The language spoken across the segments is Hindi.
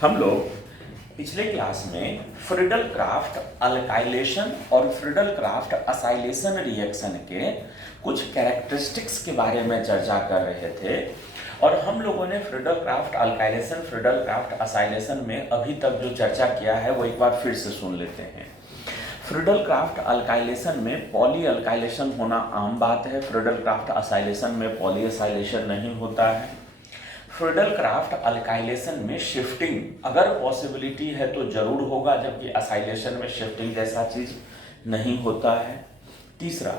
हम लोग पिछले क्लास में फ्रिडल क्राफ्ट अल्काइलेशन और फ्रिडल क्राफ्ट असाइलेशन रिएक्शन के कुछ कैरेक्टरिस्टिक्स के बारे में चर्चा कर रहे थे और हम लोगों ने Friedel Crafts alkylation Friedel Crafts acylation में अभी तक जो चर्चा किया है वो एक बार फिर से सुन लेते हैं। फ्रिडल क्राफ्ट अल्काइलेशन में पॉली अल्काइलेशन होना आम बात है। फ्रिडल क्राफ्ट असाइलेशन में पॉली असाइलेशन नहीं होता है। फ्रिडल क्राफ्ट अल्काइलेशन में शिफ्टिंग अगर पॉसिबिलिटी है तो जरूर होगा, जबकि असाइलेशन में शिफ्टिंग जैसा चीज नहीं होता है। तीसरा,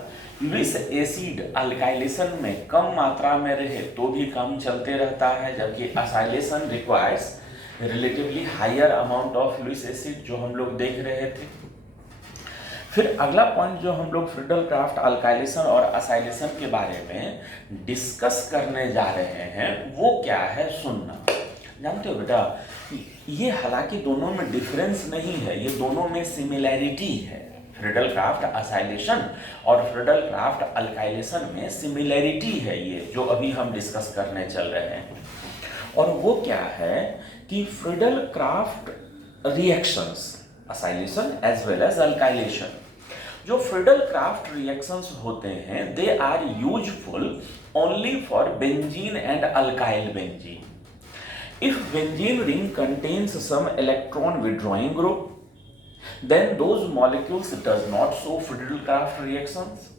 लुईस एसिड अल्काइलेशन में कम मात्रा में रहे तो भी काम चलते रहता है, जबकि acylation requires relatively higher amount of Lewis acid, जो हम लोग देख रहे थे। फिर अगला पॉइंट जो हम लोग फ्रिडल क्राफ्ट अल्काइलेशन और असाइलेशन के बारे में डिस्कस करने जा रहे हैं वो क्या है, सुनना। जानते हो बेटा, ये हालांकि दोनों में डिफरेंस नहीं है, ये दोनों में सिमिलैरिटी है। फ्रिडल क्राफ्ट असाइलेशन और फ्रिडल क्राफ्ट अल्काइलेशन में सिमिलैरिटी है, ये जो अभी हम डिस्कस करने चल रहे हैं। और वो क्या है कि Friedel Crafts reactions acylation as well as alkylation, जो फ्रिडल क्राफ्ट रिएक्शंस होते हैं they are useful only for benzene and alkyl benzene. If benzene ring contains some electron withdrawing group, then those molecules does not show Friedel Crafts reactions,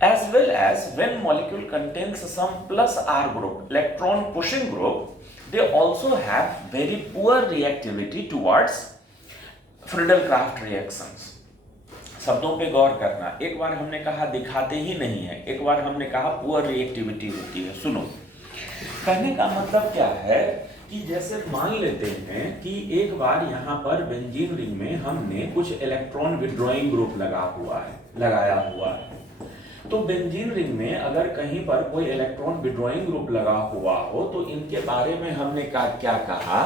as well as when molecule contains some plus R group, electron pushing group, they also have very poor reactivity towards Friedel Crafts reactions. शब्दों पे गौर करना। एक बार हमने कहा दिखाते ही नहीं है, एक बार हमने कहा पुअर रिएक्टिविटी होती है। सुनो, कहने का मतलब क्या है कि जैसे मान लेते हैं कि एक बार यहाँ पर बेंजीन रिंग में हमने कुछ इलेक्ट्रॉन विड्रॉइंग ग्रुप लगाया हुआ है। तो बेंजीन रिंग में अगर कहीं पर कोई इलेक्ट्रॉन विड्रॉइंग ग्रुप लगा हुआ हो तो इनके बारे में हमने क्या कहा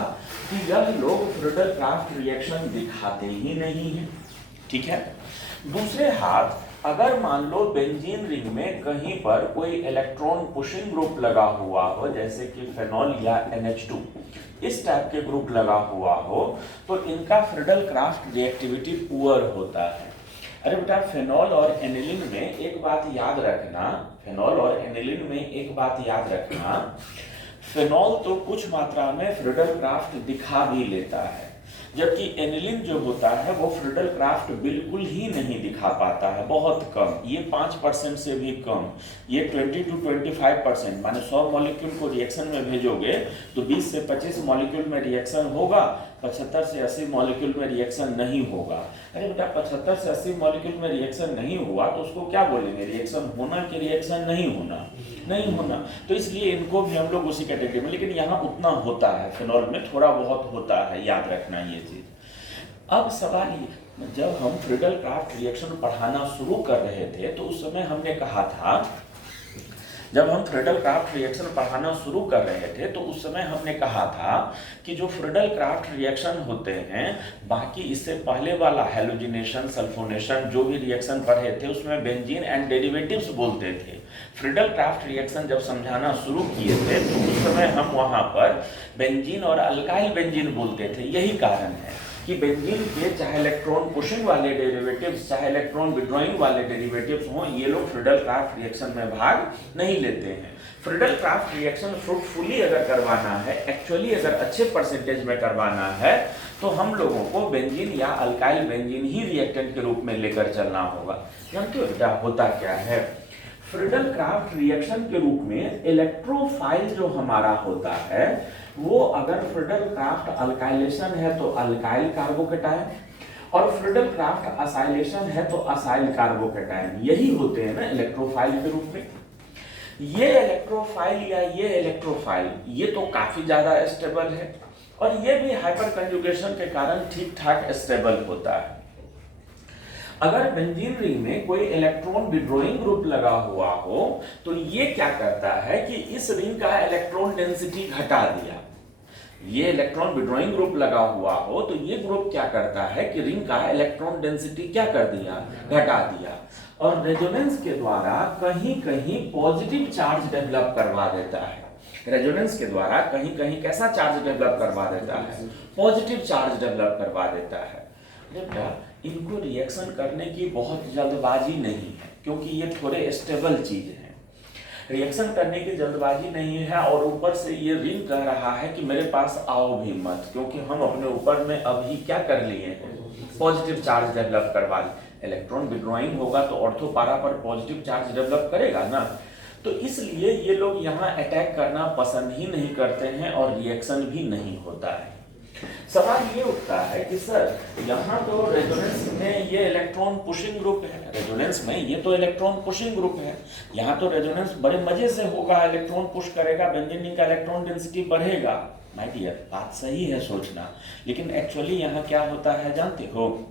कि यह लोग फ्रिडल क्राफ्ट रिएक्शन दिखाते ही नहीं है, ठीक है। दूसरे हाथ, अगर मान लो बेंजीन रिंग में कहीं पर कोई इलेक्ट्रॉन पुशिंग ग्रुप लगा हुआ हो, जैसे कि फेनॉल या NH2 इस टाइप के ग्रुप लगा हुआ हो, तो इनका फ्रिडल क्राफ्ट रिएक्टिविटी पुअर होता है। अरे बेटा, फेनॉल और एनिलीन में एक बात याद रखना, फेनॉल तो कुछ मात्रा में फ्रिडल क्राफ्ट दिखा भी लेता है, जबकि एनिलीन जो होता है वो फ्रिडल क्राफ्ट बिल्कुल ही नहीं दिखा पाता है, बहुत कम। ये 5% से भी कम, ये 20 to 25%, माने 100 मॉलिक्यूल को रिएक्शन में भेजोगे तो 20 से 25 मॉलिक्यूल में रिएक्शन होगा, 75 से 80 मॉलिक्यूल में रिएक्शन नहीं होगा। अरे बेटा, 75 से 80 मॉलिक्यूल में रिएक्शन नहीं हुआ तो उसको क्या बोलेंगे, रिएक्शन होना कि रिएक्शन नहीं होना। तो इसलिए इनको भी हम लोग उसी कैटेगरी में, लेकिन यहाँ उतना होता है, फेनॉल में थोड़ा बहुत होता है, याद रखना ये चीज। अब सवाल ये, जब हम फ्रिडल क्राफ्ट रिएक्शन पढ़ाना शुरू कर रहे थे तो उस समय हमने कहा था, कि जो फ्रिडल क्राफ्ट रिएक्शन होते हैं, बाकी इससे पहले वाला हैलोजिनेशन, सल्फोनेशन, जो भी रिएक्शन पढ़े थे उसमें बेंजीन एंड डेरिवेटिव्स बोलते थे। फ्रिडल क्राफ्ट रिएक्शन जब समझाना शुरू किए थे तो उस समय हम वहां पर बेंजीन और अल्काइल बेंजीन बोलते थे। यही कारण है कि बेंजीन के चाहे इलेक्ट्रॉन पुशिंग वाले डेरिवेटिव्स चाहे इलेक्ट्रॉन विड्रॉइंग वाले डेरिवेटिव्स हों, ये लोग फ्रिडल क्राफ्ट रिएक्शन में भाग नहीं लेते हैं। फ्रिडल क्राफ्ट रिएक्शन फ्रूटफुली अगर करवाना है, एक्चुअली अगर अच्छे परसेंटेज में करवाना है, तो हम लोगों को बेंजीन या अल्काइल बेंजीन ही रिएक्टेंट के रूप में लेकर चलना होगा। जानते हो बेटा होता क्या है, फ्रिडल क्राफ्ट रिएक्शन के रूप में इलेक्ट्रोफाइल जो हमारा होता है वो अगर फ्रिडल क्राफ्ट अल्काइलेशन है तो अल्काइल कार्बोकेटायन, और फ्रिडल क्राफ्ट असाइलेशन है तो असाइल कार्बोकेटायन, यही होते हैं ना इलेक्ट्रोफाइल के रूप में। ये इलेक्ट्रोफाइल या ये इलेक्ट्रोफाइल ये तो काफी ज्यादा स्टेबल है, और ये भी हाइपर कंजुगेशन के कारण ठीक ठाक स्टेबल होता है। अगर बेंजीन रिंग में कोई इलेक्ट्रॉन विड्रॉइंग ग्रुप लगा हुआ हो तो ये क्या करता है कि इस रिंग का इलेक्ट्रॉन डेंसिटी घटा दिया। ये इलेक्ट्रॉन विड्रॉइंग ग्रुप लगा हुआ हो तो ये ग्रुप क्या करता है कि रिंग का इलेक्ट्रॉन डेंसिटी क्या कर दिया, घटा दिया, और रेजोनेंस के द्वारा कहीं कहीं पॉजिटिव चार्ज डेवलप करवा देता है। रेजोनेंस के द्वारा कहीं कहीं कैसा चार्ज डेवलप करवा देता है, पॉजिटिव चार्ज डेवलप करवा देता है। बेटा इनको रिएक्शन करने की बहुत जल्दबाजी नहीं है, क्योंकि ये थोड़े स्टेबल चीज है, रिएक्शन करने की जल्दबाजी नहीं है। और ऊपर से ये रिंग कह रहा है कि मेरे पास आओ भी मत, क्योंकि हम अपने ऊपर में अभी क्या कर लिए हैं, पॉजिटिव चार्ज डेवलप करवा लिए। इलेक्ट्रॉन विड्रॉइंग होगा तो ऑर्थो पारा पर पॉजिटिव चार्ज डेवलप करेगा ना, तो इसलिए ये लोग यहाँ अटैक करना पसंद ही नहीं करते हैं और रिएक्शन भी नहीं होता है। सवाल ये उठता है कि सर यहाँ तो रेजोनेंस में ये इलेक्ट्रॉन पुशिंग ग्रुप है, रेजोनेंस में ये तो इलेक्ट्रॉन पुशिंग ग्रुप है, यहाँ तो रेजोनेंस बड़े मजे से होगा, इलेक्ट्रॉन पुश करेगा, बेंजीन रिंग का इलेक्ट्रॉन डेंसिटी बढ़ेगा। माय डियर, बात सही है सोचना, लेकिन एक्चुअली यहाँ क्या होता है जानते हो?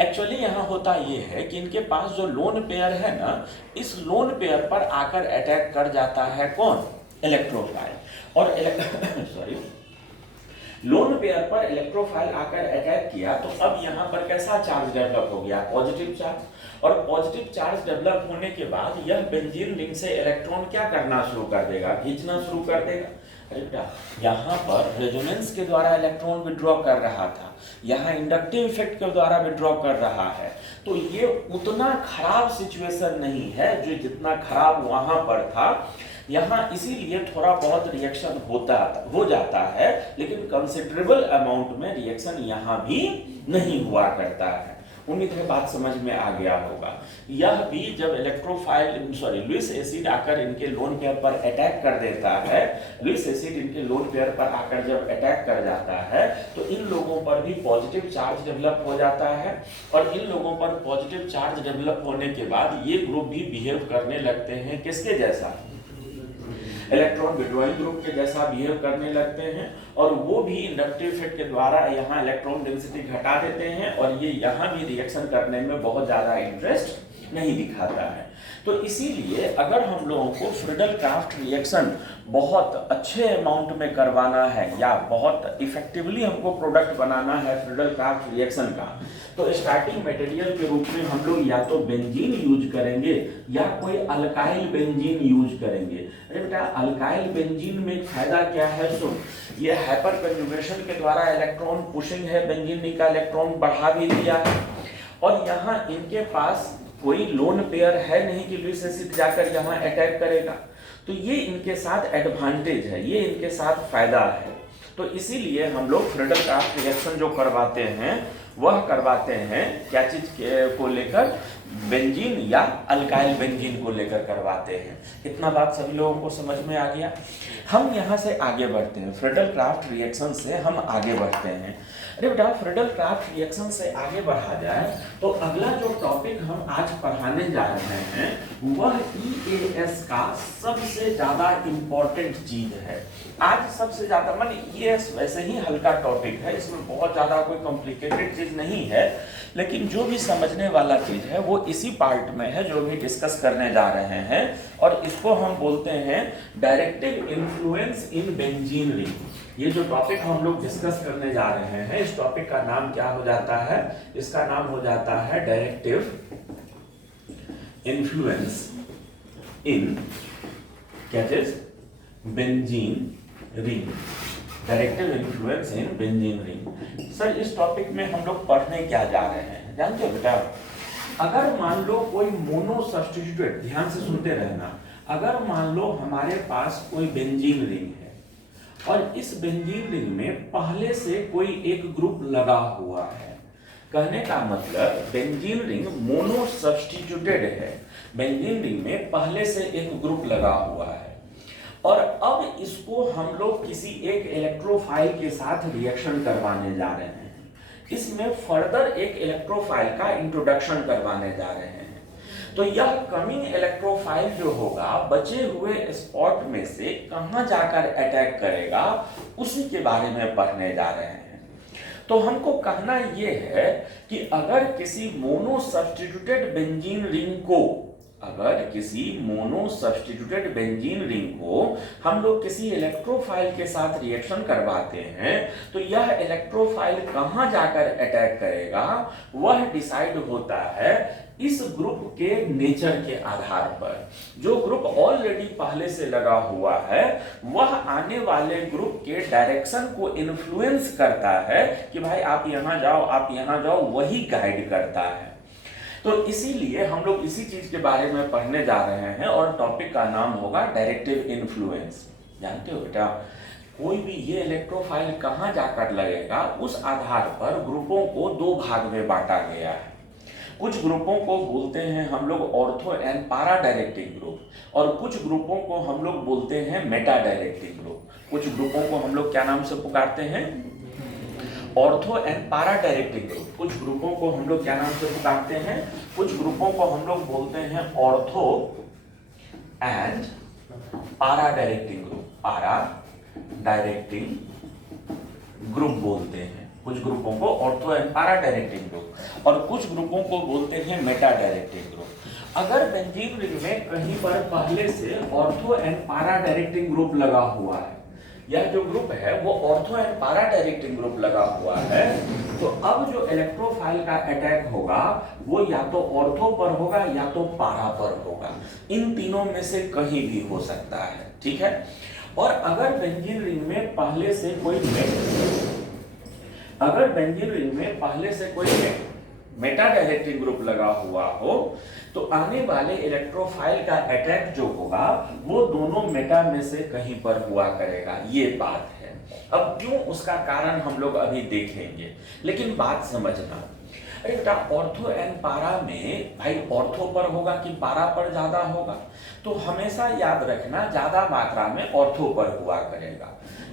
एक्चुअली यहाँ होता ये है कि इनके पास जो लोन पेयर है ना, इस लोन पेयर पर आकर अटैक कर जाता है कौन? इलेक्ट्रोफाइल। और सॉरी लोन पेयर पर इलेक्ट्रोफाइल आकर अटैक किया तो अब यहाँ पर कैसा चार्ज डेवलप हो गया? Positive charge. और पॉजिटिव चार्ज डेवलप होने के बाद यह बेंजीन रिंग से इलेक्ट्रॉन क्या करना शुरू कर देगा? खींचना शुरू कर देगा। अरे बेटा यहाँ पर रेजोनेंस के द्वारा इलेक्ट्रॉन विड्रॉ कर रहा था, यहाँ इंडक्टिव इफेक्ट के द्वारा विड्रॉ कर रहा है, तो ये उतना खराब सिचुएशन नहीं है जो जितना खराब वहां पर था। यहाँ इसीलिए थोड़ा बहुत रिएक्शन हो जाता है, लेकिन कंसिडरेबल अमाउंट में रिएक्शन यहाँ भी नहीं हुआ करता है। उम्मीद है बात समझ में आ गया होगा। यह भी जब लुईस एसिड आकर इनके लोन पेयर पर अटैक कर देता है, लुईस एसिड इनके लोन पेयर पर आकर जब अटैक कर जाता है तो इन लोगों पर भी पॉजिटिव चार्ज डेवलप हो जाता है। और इन लोगों पर पॉजिटिव चार्ज डेवलप होने के बाद ये ग्रुप भी बिहेव करने लगते हैं किसके जैसा? इलेक्ट्रॉन विड्रॉइंग ग्रुप के जैसा बिहेव करने लगते हैं, और वो भी इंडक्टिव इफेक्ट के द्वारा यहाँ इलेक्ट्रॉन डेंसिटी घटा देते हैं, और ये यहाँ भी रिएक्शन करने में बहुत ज्यादा इंटरेस्ट नहीं दिखाता है। तो इसीलिए अगर हम लोगों को फ्रीडल क्राफ्ट रिएक्शन बहुत अच्छे अमाउंट में करवाना है या बहुत इफेक्टिवली हमको प्रोडक्ट बनाना है फ्रीडल क्राफ्ट रिएक्शन का, तो स्टार्टिंग मटेरियल के रूप में हम लोग या तो बेंजीन यूज करेंगे या कोई अल्काइल बेंजीन यूज करेंगे। अरे बेटा अल्काइल बेंजीन में फायदा क्या है? सुन, ये हाइपर कंजुगेशन के द्वारा इलेक्ट्रॉन पुशिंग है, बेंजीन का इलेक्ट्रॉन बढ़ा भी दिया है, और यहाँ इनके पास कोई लोन पेयर है नहीं कि लुईस एसिड जाकर यहाँ अटैक करेगा, तो ये इनके साथ एडवांटेज है, ये इनके साथ फायदा है। तो इसीलिए हम लोग फ्रीडल क्राफ्ट रिएक्शन जो करवाते हैं वह करवाते हैं क्या चीज को लेकर? बेंजीन या अल्काइल बेंजीन को लेकर करवाते हैं। इतना बात सभी लोगों को समझ में आ गया। हम यहाँ से आगे बढ़ते हैं, फ्रीडल क्राफ्ट रिएक्शन से हम आगे बढ़ते हैं। अरे बेटा फ्रीडल क्राफ्ट रिएक्शन से आगे बढ़ा जाए तो अगला जो टॉपिक हम आज पढ़ाने जा रहे हैं वह EAS का सबसे ज्यादा इम्पोर्टेंट चीज है। आज सबसे ज्यादा माने EAS वैसे ही हल्का टॉपिक है, इसमें बहुत ज्यादा कोई कॉम्प्लिकेटेड चीज नहीं है, लेकिन जो भी समझने वाला चीज है वो इसी पार्ट में है जो भी डिस्कस करने जा रहे हैं, और इसको हम बोलते हैं directive influence in benzene ring. ये जो टॉपिक हम लोग डिस्कस करने जा रहे हैं इस टॉपिक का नाम क्या हो जाता है? इसका नाम हो जाता है directive influence in benzene ring. Directive influence in benzene ring. Sir इस टॉपिक में हम लोग पढ़ने क्या जा रहे हैं जानते हो बेटा? अगर मान लो कोई मोनो सब्स्टिट्यूटेड, ध्यान से सुनते रहना, अगर मान लो हमारे पास कोई बेंजीन रिंग है और इस बेंजीन रिंग में पहले से कोई एक ग्रुप लगा हुआ है, कहने का मतलब बेंजीन रिंग मोनो सब्स्टिट्यूटेड है, बेंजीन रिंग में पहले से एक ग्रुप लगा हुआ है, और अब इसको हम लोग किसी एक इलेक्ट्रोफाइल के साथ रिएक्शन करवाने जा रहे हैं। इसमें फर्दर एक इलेक्ट्रोफाइल का इंट्रोडक्शन करवाने जा रहे हैं। तो यह कमिंग इलेक्ट्रोफाइल जो होगा बचे हुए स्पॉट में से कहां जाकर अटैक करेगा उसी के बारे में पढ़ने जा रहे हैं। तो हमको कहना यह है कि अगर किसी मोनो सब्स्टिट्यूटेड बेंजीन रिंग को हम लोग किसी इलेक्ट्रोफाइल के साथ रिएक्शन करवाते हैं तो यह इलेक्ट्रोफाइल कहां जाकर अटैक करेगा वह डिसाइड होता है इस ग्रुप के नेचर के आधार पर जो ग्रुप ऑलरेडी पहले से लगा हुआ है वह आने वाले ग्रुप के डायरेक्शन को इन्फ्लुएंस करता है कि भाई आप यहां जाओ, आप यहां जाओ, वही गाइड करता है। तो इसीलिए हम लोग इसी चीज के बारे में पढ़ने जा रहे हैं और टॉपिक का नाम होगा डायरेक्टिव इन्फ्लुएंस। जानते हो बेटा, कोई भी ये इलेक्ट्रोफाइल कहाँ जाकर लगेगा उस आधार पर ग्रुपों को दो भाग में बांटा गया है। कुछ ग्रुपों को बोलते हैं हम लोग ऑर्थो एंड पारा डायरेक्टिंग ग्रुप और कुछ ग्रुपों को हम लोग बोलते हैं मेटा डायरेक्टिंग ग्रुप। कुछ ग्रुपों को हम लोग क्या नाम से पुकारते हैं? ऑर्थो एंड पारा डायरेक्टिंग ग्रुप। कुछ ग्रुपों को हम लोग क्या नाम से पुकारते हैं? कुछ ग्रुपों को हम लोग बोलते हैं ऑर्थो एंड पारा डायरेक्टिंग ग्रुप। पारा डायरेक्टिंग ग्रुप बोलते हैं कुछ ग्रुपों को, ऑर्थो एंड पारा डायरेक्टिंग ग्रुप, और कुछ ग्रुपों को बोलते हैं मेटा डायरेक्टिंग ग्रुप। अगर बेंजीन रिंग में कहीं पर पहले से ऑर्थो एंड पारा डायरेक्टिंग ग्रुप लगा हुआ है, यह जो ग्रुप है वो ऑर्थो एंड पारा डायरेक्टिंग ग्रुप लगा हुआ है, तो अब जो इलेक्ट्रोफाइल का अटैक होगा वो या तो ऑर्थो पर होगा या तो पारा पर होगा। इन तीनों में से कहीं भी हो सकता है, ठीक है। और अगर बेंजीन रिंग में पहले से कोई मेटा डायरेक्टिंग ग्रुप लगा हुआ हो तो आने वाले इलेक्ट्रोफाइल का अटैक जो होगा वो दोनों मेटा में से कहीं पर हुआ करेगा। ये बात है। अब क्यों, उसका कारण हम लोग अभी देखेंगे, लेकिन बात समझना। अरे बेटा, ऑर्थो एंड पारा में भाई ऑर्थो पर होगा कि पारा पर ज्यादा होगा? तो हमेशा याद रखना ज्यादा मात्रा में ऑर्थो पर हुआ करेगा।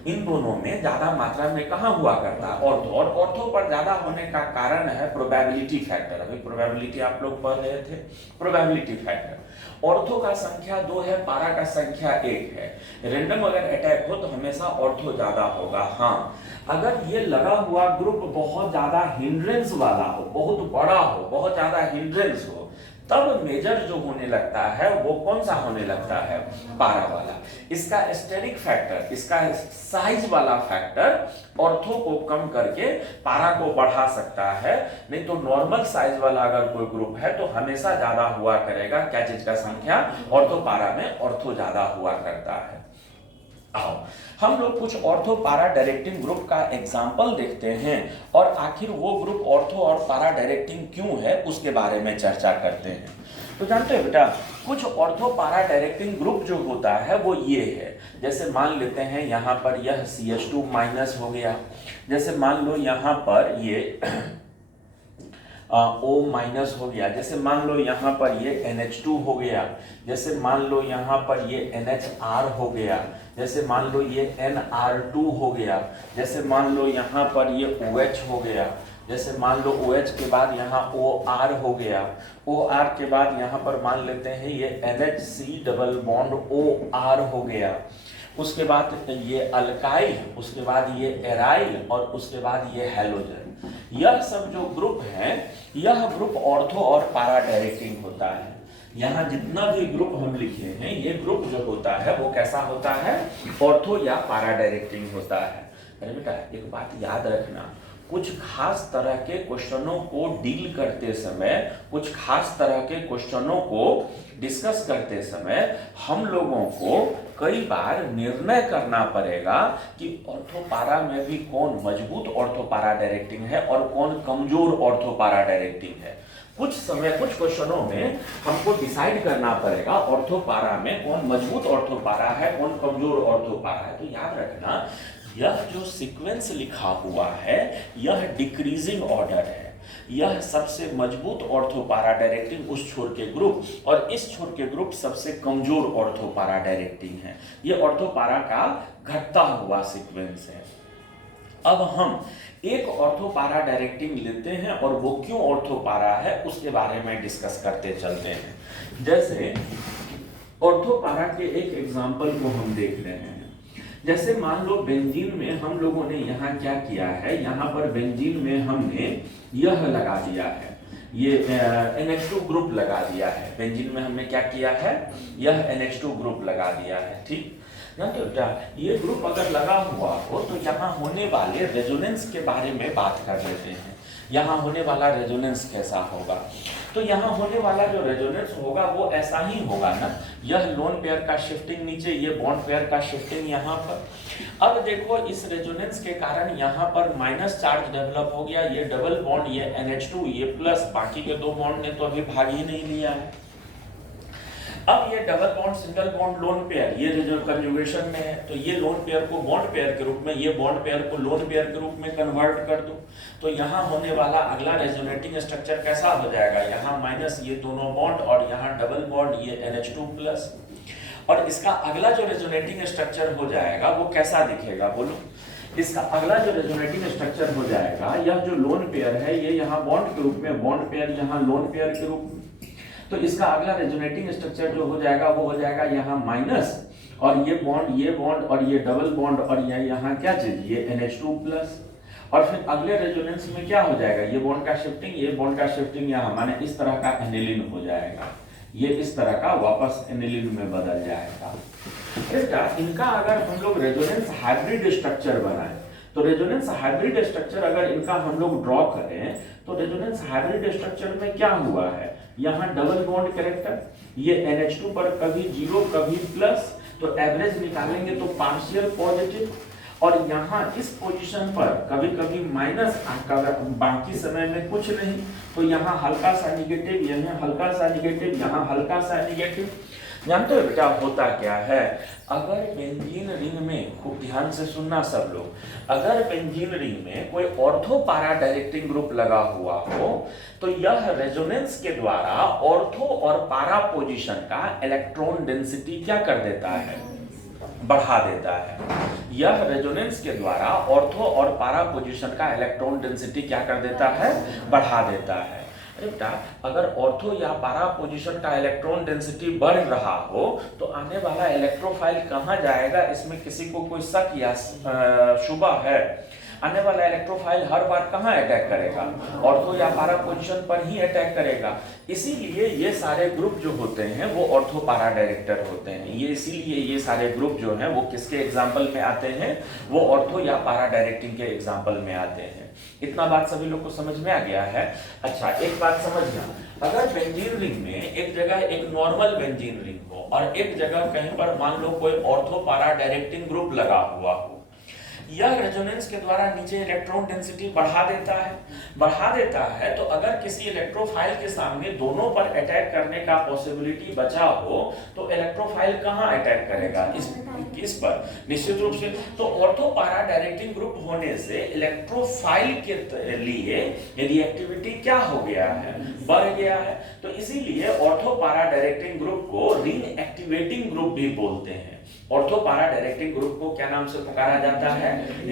इन दोनों में ज्यादा मात्रा में कहाँ हुआ करता है? ऑर्थो। और ऑर्थो पर ज्यादा होने का कारण है प्रोबेबिलिटी फैक्टर। अभी प्रोबेबिलिटी आप लोग पढ़ रहे थे, प्रोबेबिलिटी फैक्टर। ऑर्थो का संख्या 2 है, पारा का संख्या 1 है। रैंडम अगर अटैक हो तो हमेशा ऑर्थो ज्यादा होगा। हाँ, अगर ये लगा हुआ ग्रुप बहुत ज्यादा हिंड्रेंस वाला हो, बहुत बड़ा हो, बहुत ज्यादा हिंड्रेंस हो, तब मेजर जो होने लगता है वो कौन सा होने लगता है? पारा वाला। इसका स्टेरिक फैक्टर, इसका साइज वाला फैक्टर ऑर्थो को कम करके पारा को बढ़ा सकता है। नहीं तो नॉर्मल साइज वाला अगर कोई ग्रुप है तो हमेशा ज्यादा हुआ करेगा। क्या चीज का संख्या? ऑर्थो पारा में ऑर्थो ज्यादा हुआ करता है। आओ हम लोग कुछ ऑर्थो पारा डायरेक्टिंग ग्रुप का एग्जाम्पल देखते हैं और आखिर वो ग्रुप ऑर्थो और पारा डायरेक्टिंग क्यों है उसके बारे में चर्चा करते हैं। तो जानते हो बेटा, कुछ ऑर्थो पारा डायरेक्टिंग ग्रुप जो होता है वो ये है। जैसे मान लेते हैं यहाँ पर यह CH2 माइनस हो गया, जैसे मान लो यहाँ पर ये O माइनस हो गया, जैसे मान लो यहाँ पर ये NH2 हो गया, जैसे मान लो यहाँ पर ये NHR हो गया, जैसे मान लो ये NR2 हो गया, जैसे मान लो यहाँ पर ये OH हो गया, जैसे मान लो OH के बाद यहाँ OR हो गया, OR के बाद यहाँ पर मान लेते हैं ये NHC डबल बॉन्ड OR हो गया, उसके बाद ये अल्काइल, उसके बाद ये एराइल और उसके बाद ये हैलोजन। यह सब जो ग्रुप है यह ग्रुप ऑर्थो और पारा डायरेक्टिंग होता है। यहाँ जितना भी ग्रुप हम लिखे हैं ये ग्रुप जो होता है वो कैसा होता है? ऑर्थो या पारा डायरेक्टिंग होता है। अरे बेटा, एक बात याद रखना, कुछ खास तरह के क्वेश्चनों को डील करते समय, कुछ खास तरह के क्वेश्चनों को डिस्कस करते समय हम लोगों को कई बार निर्णय करना पड़ेगा कि ऑर्थोपारा में भी कौन मजबूत ऑर्थोपारा डायरेक्टिंग है और कौन कमजोर ऑर्थोपारा डायरेक्टिंग है। कुछ समय कुछ क्वेश्चनों में हमको डिसाइड करना पड़ेगा ऑर्थोपारा में कौन मजबूत ऑर्थोपारा है, कौन कमजोर ऑर्थोपारा है। तो याद रखना, यह जो सीक्वेंस लिखा हुआ है यह डिक्रीजिंग ऑर्डर है। यह सबसे मजबूत ऑर्थोपारा डायरेक्टिंग उस छोर के ग्रुप और इस छोर के ग्रुप सबसे कमजोर ऑर्थोपारा डायरेक्टिंग है। यह ऑर्थोपारा का घटता हुआ सीक्वेंस है। अब हम एक ऑर्थोपारा डायरेक्टिंग लेते हैं और वो क्यों ऑर्थोपारा है उसके बारे में डिस्कस करते चलते हैं। जैसे ऑर्थोपारा के एक एग्जांपल को हम देख रहे हैं। जैसे मान लो बेंजीन में हम लोगों ने यहाँ क्या किया है, यहाँ पर बेंजीन में हमने यह लगा दिया है, ये NH2 ग्रुप लगा दिया है। बेंजीन में हमने क्या किया है, यह NH2 ग्रुप लगा दिया है। ठीक, जानते हो क्या, ये ग्रुप अगर लगा हुआ हो तो यहाँ होने वाले रेजोनेंस के बारे में बात कर लेते हैं। यहाँ होने वाला रेजोनेंस कैसा होगा, तो यहाँ होने वाला जो रेजोनेंस होगा वो ऐसा ही होगा ना, यह लोन पेयर का शिफ्टिंग नीचे, ये बॉन्ड पेयर का शिफ्टिंग यहाँ पर। अब देखो इस रेजोनेंस के कारण यहाँ पर माइनस चार्ज डेवलप हो गया, ये डबल बॉन्ड, ये NH2, ये प्लस, बाकी के दो बॉन्ड ने तो अभी भाग ही नहीं लिया है। अब ये double bond single bond lone pair, ये जो कंजुगेशन में है, तो ये लोन पेयर को बॉन्ड पेयर के रूप में, ये बॉन्ड पेयर को लोन पेयर के रूप में कन्वर्ट कर दो, तो यहाँ होने वाला अगला रेजोनेटिंग स्ट्रक्चर कैसा हो जाएगा, यहाँ माइनस ये दोनों बॉन्ड और यहाँ डबल बॉन्ड, ये NH2 प्लस। और इसका अगला जो रेजोनेटिंग स्ट्रक्चर हो जाएगा वो कैसा दिखेगा बोलो, इसका अगला जो रेजोनेटिंग स्ट्रक्चर हो जाएगा, यह जो लोन पेयर है ये यहाँ बॉन्ड के रूप में, बॉन्ड पेयर यहाँ लोन पेयर के रूप में, तो इसका अगला रेजोनेटिंग स्ट्रक्चर जो हो जाएगा वो हो जाएगा यहाँ माइनस, और ये बॉन्ड और ये डबल बॉन्ड, और ये यहाँ क्या चीज, ये NH2 प्लस। और फिर अगले रेजोनेंस में क्या हो जाएगा, ये बॉन्ड का शिफ्टिंग, ये बॉन्ड का शिफ्टिंग यहाँ, माने इस तरह का एनिलीन हो जाएगा, ये इस तरह का वापस एनिलीन में बदल जाएगा। बेटा इनका अगर हम लोग रेजोनेंस हाइब्रिड स्ट्रक्चर बनाएं, तो रेजोनेंस हाइब्रिड स्ट्रक्चर अगर इनका हम लोग ड्रॉ करें, तो रेजोनेंस हाइब्रिड स्ट्रक्चर में क्या हुआ है, यहाँ डबल बॉन्ड कैरेक्टर, ये NH2 पर कभी जीरो कभी प्लस, तो एवरेज निकालेंगे तो पार्शियल पॉजिटिव, और यहाँ इस पोजीशन पर कभी कभी माइनस, बाकी समय में कुछ नहीं, तो यहाँ हल्का सा निगेटिव, यहाँ हल्का सा निगेटिव, यहाँ हल्का सा निगेटिव। जानते हो बेटा होता क्या है, अगर बेंजीन रिंग में, खूब ध्यान से सुनना सब लोग, अगर बेंजीन रिंग में कोई ऑर्थो पारा डायरेक्टिंग ग्रुप लगा हुआ हो, तो यह रेजोनेंस के द्वारा ऑर्थो और पारा पोजीशन का इलेक्ट्रॉन डेंसिटी क्या कर देता है, बढ़ा देता है। यह रेजोनेंस के द्वारा ऑर्थो और पारा पोजीशन का इलेक्ट्रॉन डेंसिटी क्या कर देता है, बढ़ा देता है। अरे बेटा अगर ऑर्थो या पारा पोजीशन का इलेक्ट्रॉन डेंसिटी बढ़ रहा हो तो आने वाला इलेक्ट्रोफाइल कहाँ जाएगा, इसमें किसी को कोई शक या शुबा है, आने वाला इलेक्ट्रोफाइल हर बार कहाँ अटैक करेगा, ऑर्थो या पारा पोजीशन पर ही अटैक करेगा। इसीलिए ये सारे ग्रुप जो होते हैं वो ऑर्थो पारा डायरेक्टर होते हैं, ये इसीलिए ये सारे ग्रुप जो हैं वो किसके एग्जाम्पल में आते हैं, वो ऑर्थो या पारा डायरेक्टिंग के एग्जाम्पल में आते हैं। इतना बात सभी लोग को समझ में आ गया है। अच्छा एक बात समझना, अगर बेंजीन रिंग में एक जगह एक नॉर्मल बेंजीन रिंग हो और एक जगह कहीं पर मान लो कोई ऑर्थो पारा डायरेक्टिंग ग्रुप लगा हुआ हो, यह रेजोनेंस के द्वारा नीचे इलेक्ट्रॉन डेंसिटी बढ़ा देता है, तो अगर किसी इलेक्ट्रोफाइल के सामने दोनों पर अटैक करने का पॉसिबिलिटी बचा हो तो इलेक्ट्रोफाइल कहाँ अटैक करेगा, इस पर निश्चित रूप से। तो ऑर्थो पारा डायरेक्टिंग ग्रुप होने से इलेक्ट्रोफाइल के लिए रिएक्टिविटी क्या हो गया है, बढ़ गया है। तो इसीलिए ऑर्थो पारा डायरेक्टिंग ग्रुप को रिंग एक्टिवेटिंग ग्रुप भी बोलते हैं। ऑर्थो पारा डायरेक्टिंग ग्रुप को क्या नाम से पुकारा जाता है,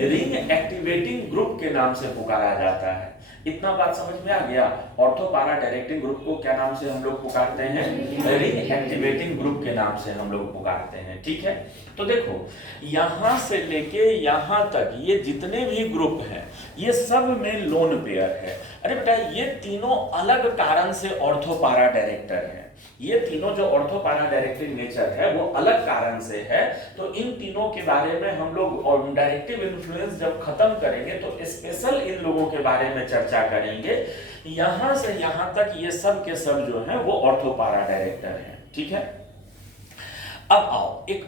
रिंग एक्टिवेटिंग ग्रुप के नाम से पुकारा जाता है। इतना बात समझ में आ गया। ऑर्थो पारा डायरेक्टिंग ग्रुप को क्या नाम से हम लोग पुकारते हैं, रिंग एक्टिवेटिंग ग्रुप के नाम से हम लोग पुकारते हैं। ठीक है, तो देखो यहां से लेके यहां तक ये जितने भी ग्रुप हैं ये सब में लोन पेयर है। अरे बेटा ये तीनों अलग कारण से ऑर्थो पारा डायरेक्टर है, ये तीनों जो ऑर्थो पारा डायरेक्टिव नेचर है वो अलग कारण से है। तो इन तीनों के बारे में हम लोग डायरेक्टिव इन्फ्लुएंस जब खत्म करेंगे तो स्पेशल इन लोगों के बारे में चर्चा करेंगे। यहां से यहां तक ये सब के सब जो हैं वो ऑर्थो पारा डायरेक्टर हैं। ठीक है, अब आओ एक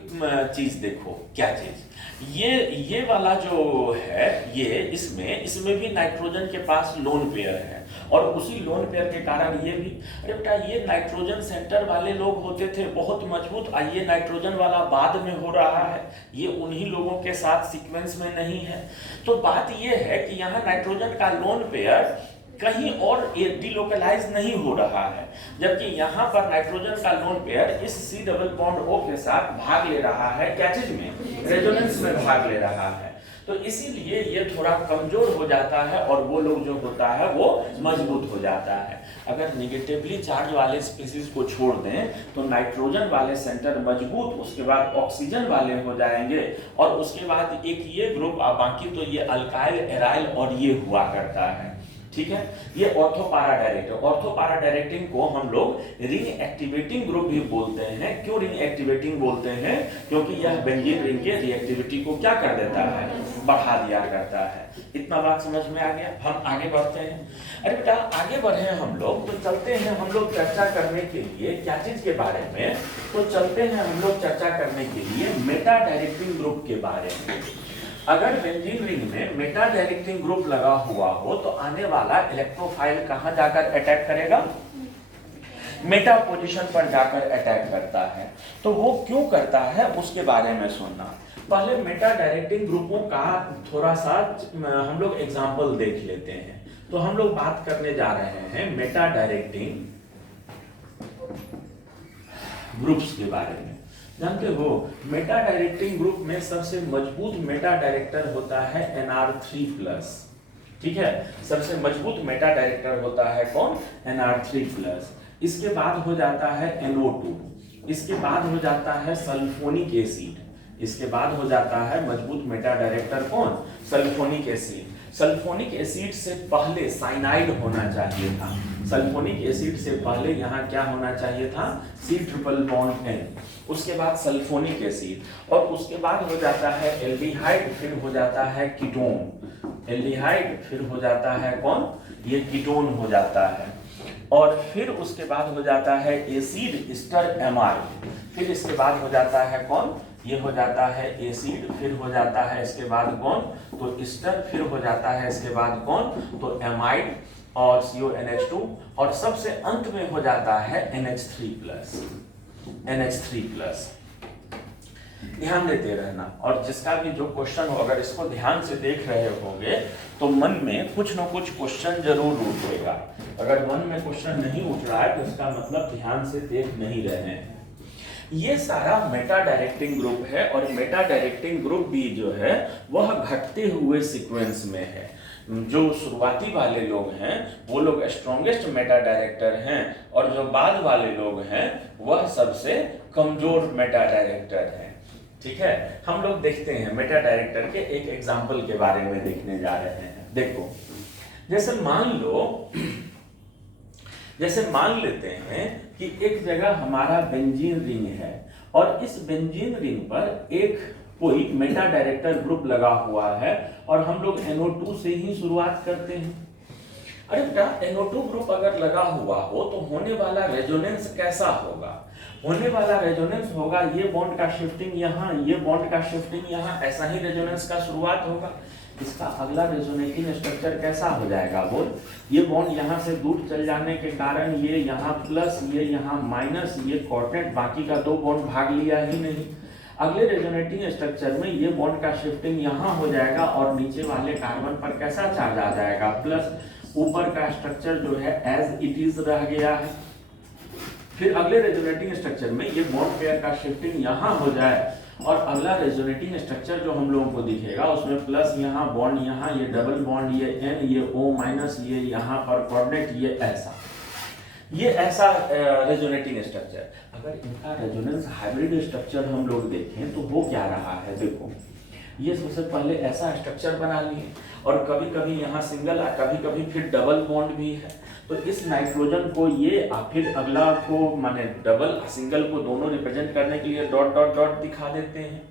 चीज देखो, क्या चीज, ये वाला जो है ये इसमें भी नाइट्रोजन के पास लोन पेयर है और उसी लोन पेयर के कारण ये भी। अरे बेटा ये नाइट्रोजन सेंटर वाले लोग होते थे बहुत मजबूत, ये नाइट्रोजन वाला बाद में हो रहा है, ये उन्हीं लोगों के साथ सीक्वेंस में नहीं है। तो बात ये है कि यहाँ नाइट्रोजन का लोन पेयर कहीं और डिलोकलाइज नहीं हो रहा है, जबकि यहाँ पर नाइट्रोजन का लोन पेयर इस C डबल बॉन्ड O के साथ भाग ले रहा है, क्या चीज में, रेजोनेंस में भाग ले रहा है। तो इसीलिए ये थोड़ा कमजोर हो जाता है और वो लोग जो होता है वो मजबूत हो जाता है। अगर निगेटिवली चार्ज वाले स्पीसीज को छोड़ दें तो नाइट्रोजन वाले सेंटर मजबूत, उसके बाद ऑक्सीजन वाले हो जाएंगे और उसके बाद एक ये ग्रुप, बाकी तो ये अल्काइल, एराइल और ये हुआ करता है। ठीक है। ये ortho para directing, ortho para directing को हम लोग रिंग एक्टिवेटिंग ग्रुप भी बोलते हैं। क्यों रिंग एक्टिवेटिंग बोलते हैं? क्योंकि यह बेंजीन रिंग के रिएक्टिविटी को क्या कर देता है, बढ़ा दिया करता है। इतना बात समझ में आ गया। हम आगे बढ़ते हैं। अरे बेटा आगे बढ़े हम लोग, तो चलते हैं हम लोग चर्चा करने के लिए क्या चीज के बारे में, तो चलते हैं हम लोग चर्चा करने के लिए मेटा डायरेक्टिंग ग्रुप के बारे में। अगर बेंजीन रिंग में मेटा डायरेक्टिंग ग्रुप लगा हुआ हो तो आने वाला इलेक्ट्रोफाइल कहां जाकर अटैक करेगा? मेटा पोजीशन पर जाकर अटैक करता है। तो वो क्यों करता है उसके बारे में सुनना। पहले मेटा डायरेक्टिंग ग्रुपों का थोड़ा सा हम लोग एग्जांपल देख लेते हैं। तो हम लोग बात करने जा रहे हैं मेटा डायरेक्टिंग ग्रुप्स के बारे में। जानते हो मेटा डायरेक्टिंग ग्रुप में सबसे मजबूत मेटा डायरेक्टर होता है Nr3+। ठीक है, सबसे मजबूत मेटा डायरेक्टर होता है कौन? Nr3+। इसके बाद हो जाता है NO2, इसके बाद हो जाता है सल्फोनिक एसिड, इसके बाद हो जाता है मजबूत मेटा डायरेक्टर कौन? Sulphonic acid. सल्फोनिक एसिड से पहले साइनाइड होना चाहिए था। सल्फोनिक एसिड से पहले यहाँ क्या होना चाहिए था? C∼N। उसके बाद सल्फोनिक एसिड, और उसके बाद हो जाता है एल्डिहाइड, फिर हो जाता है कीटोन। एल्डिहाइड फिर हो जाता है कौन? ये कीटोन हो जाता है। और फिर उसके बाद हो जाता है एसिड एस्टर एमाइड। फिर इसके बाद हो जाता है कौन? ये हो जाता है एसिड, फिर हो जाता है इसके बाद कौन? तो एस्टर, फिर हो जाता है इसके बाद कौन? तो एमाइड और CONH2, और सबसे अंत में हो जाता है NH3+। NH3+। ध्यान देते रहना, और जिसका भी जो क्वेश्चन हो अगर इसको ध्यान से देख रहे होंगे तो मन में कुछ न कुछ क्वेश्चन जरूर उठेगा। अगर मन में क्वेश्चन नहीं उठ रहा है तो इसका मतलब ध्यान से देख नहीं रहे हैं। ये सारा मेटा डायरेक्टिंग ग्रुप है, और मेटा डायरेक्टिंग ग्रुप भी जो है वह घटते हुए सीक्वेंस में है। जो शुरुआती वाले लोग हैं वो लोग स्ट्रॉन्गेस्ट मेटा डायरेक्टर हैं, और जो बाद वाले लोग हैं वह सबसे कमजोर मेटा डायरेक्टर हैं। ठीक है, हम लोग देखते हैं मेटा डायरेक्टर के एक एग्जाम्पल के बारे में देखने जा रहे हैं। देखो, जैसे मान लेते हैं कि एक जगह हमारा बेंजीन रिंग है, और इस बेंजीन रिंग पर एक कोई मेटा डायरेक्टर ग्रुप लगा हुआ है, और हम लोग NO2 से ही शुरुआत करते हैं। अरे बेटा NO2 ग्रुप अगर लगा हुआ हो तो होने वाला रेजोनेंस कैसा होगा? होने वाला रेजोनेंस होगा ये बॉन्ड का शिफ्टिंग यहाँ, ये बॉन्ड का शिफ्टिंग यहाँ, ऐसा ही रेजोनेंस का शुरुआत होगा। इसका अगला रेजोनेटिंग स्ट्रक्चर कैसा हो जाएगा बोल? ये बॉन्ड यहाँ से दूर चल जाने के कारण ये यहाँ प्लस, ये यहाँ माइनस, ये कोऑर्डिनेट, बाकी का दो बॉन्ड भाग लिया ही नहीं। अगले रेजोनेटिंग स्ट्रक्चर में ये बॉन्ड का शिफ्टिंग यहाँ हो जाएगा, और नीचे वाले कार्बन पर कैसा चार्ज आ जाएगा? प्लस। ऊपर का स्ट्रक्चर जो है एज इट इज रह गया है। फिर अगले रेजोनेटिंग स्ट्रक्चर में ये बॉन्ड पेयर का शिफ्टिंग यहाँ हो जाए, और अगला रेजोनेटिंग स्ट्रक्चर जो हम लोगों को दिखेगा उसमें प्लस यहाँ बॉन्ड, यहाँ ये डबल बॉन्ड, ये N, ये O-, ये यहाँ पर कोऑर्डिनेट, ये ऐसा रेजोनेटिंग स्ट्रक्चर। अगर इनका रेजोनेंस हाइब्रिड स्ट्रक्चर हम लोग देखें तो वो क्या रहा है? देखो, ये सबसे पहले ऐसा स्ट्रक्चर बना लिए, और कभी कभी यहाँ सिंगल, कभी कभी फिर डबल बॉन्ड भी है। तो इस नाइट्रोजन को ये फिर अगला को माने डबल सिंगल को दोनों रिप्रेजेंट करने के लिए डॉट डॉट डॉट दिखा देते हैं।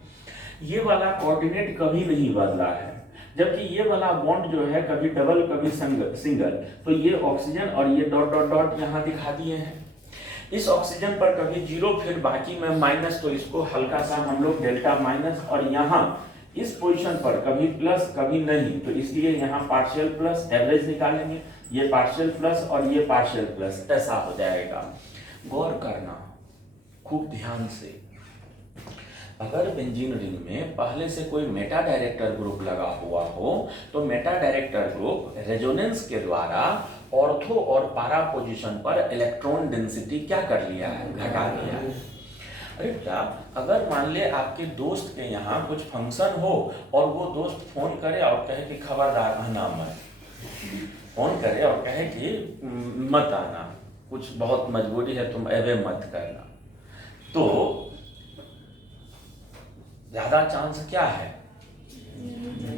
ये वाला कोऑर्डिनेट कभी नहीं बदला है, जबकि ये वाला बॉन्ड जो है कभी डबल कभी सिंगल। तो ये ऑक्सीजन और ये डॉट डॉट डॉट यहाँ दिखा दिए हैं। इस ऑक्सीजन पर कभी जीरो, फिर बाकी में माइनस, तो इसको हल्का सा हम लोग डेल्टा माइनस, और यहाँ इस पोजीशन पर कभी प्लस कभी नहीं, तो इसलिए यहाँ पार्शियल प्लस, एवरेज निकालेंगे, ये पार्शियल प्लस और ये पार्शियल प्लस, ऐसा हो जाएगा। गौर करना खूब ध्यान से, अगर बेंजीन रिंग में पहले से कोई मेटा डायरेक्टर ग्रुप लगा हुआ हो तो मेटा डायरेक्टर ग्रुप रेजोनेंस के द्वारा ऑर्थो और पैरा पोजीशन पर इलेक्ट्रॉन डेंसिटी क्या कर लिया है? घटा लिया है। अरे बेटा, अगर मान ले आपके दोस्त के यहाँ कुछ फंक्शन हो और वो दोस्त फोन करे और कहे कि खबरदार आना मत, फोन करे और कहे कि मत आना, कुछ बहुत मजबूरी है, तुम एवे मत करना, तो ज्यादा चांस क्या है?